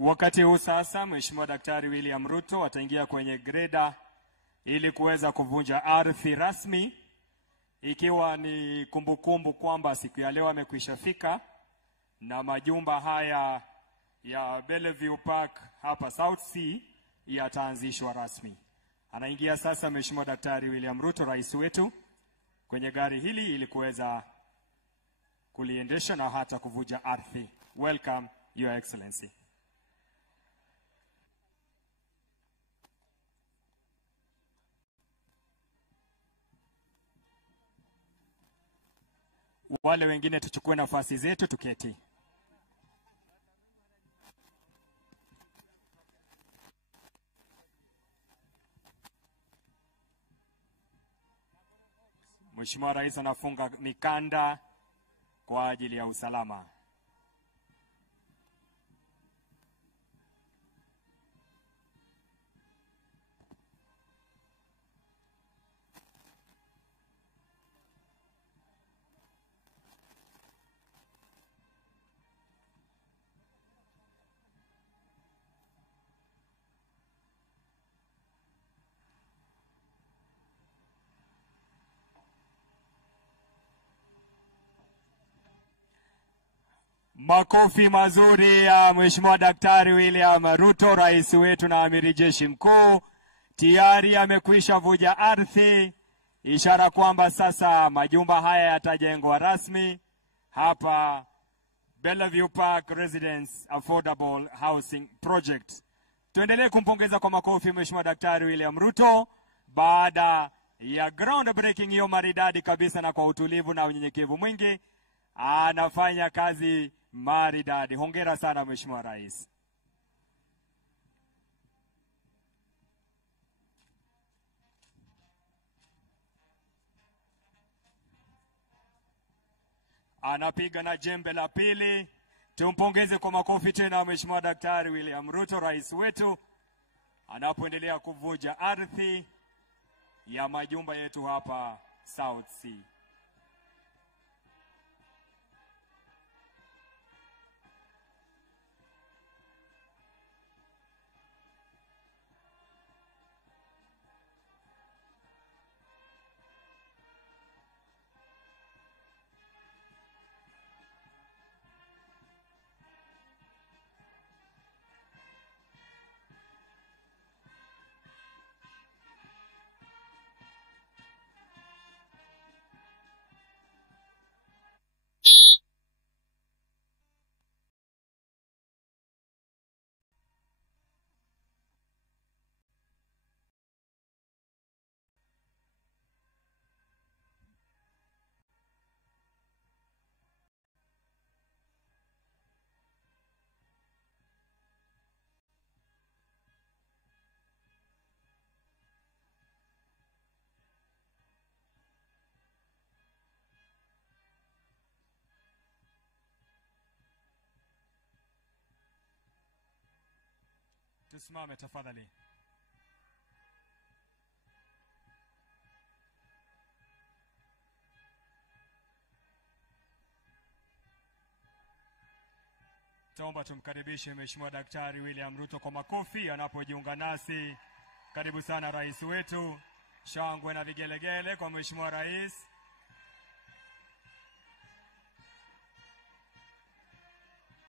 Wakati huu sasa Mheshimiwa Daktari William Ruto ataingia kwenye greda ili kuweza kuvunja ardhi rasmi, ikiwa ni kumbukumbu kwamba siku ya leo amekwisha fika na majumba haya ya Bellevue Park hapa South Sea yataanzishwa rasmi. Anaingia sasa Mheshimiwa Daktari William Ruto, rais wetu, kwenye gari hili ili kuweza kuliendesha na hata kuvunja ardhi. Welcome, Your Excellency. Wale wengine tuchukue nafasi zetu tuketi. Mheshimiwa Rais anafunga mikanda kwa ajili ya usalama. Makofi mazuri ya Mheshimiwa Daktari William Ruto, rais wetu na amiri jeshi mkuu. Tayari amekwisha vunja ardhi, ishara kwamba sasa majumba haya yatajengwa rasmi hapa Bellevue Park Residence Affordable Housing Project. Tuendelee kumpongeza kwa makofi Mheshimiwa Daktari William Ruto baada ya groundbreaking hiyo maridadi kabisa, na kwa utulivu na unyenyekevu mwingi anafanya kazi maridadi. Hongera sana Mheshimiwa Rais. Anapiga na jembe la pili. Tumpongeze kwa makofi tena Mheshimiwa Daktari William Ruto, rais wetu, anapoendelea kuvunja ardhi ya majumba yetu hapa South Sea. Tusimame tafadhali. Tuomba tumkaribishe Mheshimiwa Daktari William Ruto kwa makofi anapojiunga nasi. Karibu sana rais wetu. Shangwe na vigelegele kwa Mheshimiwa Rais.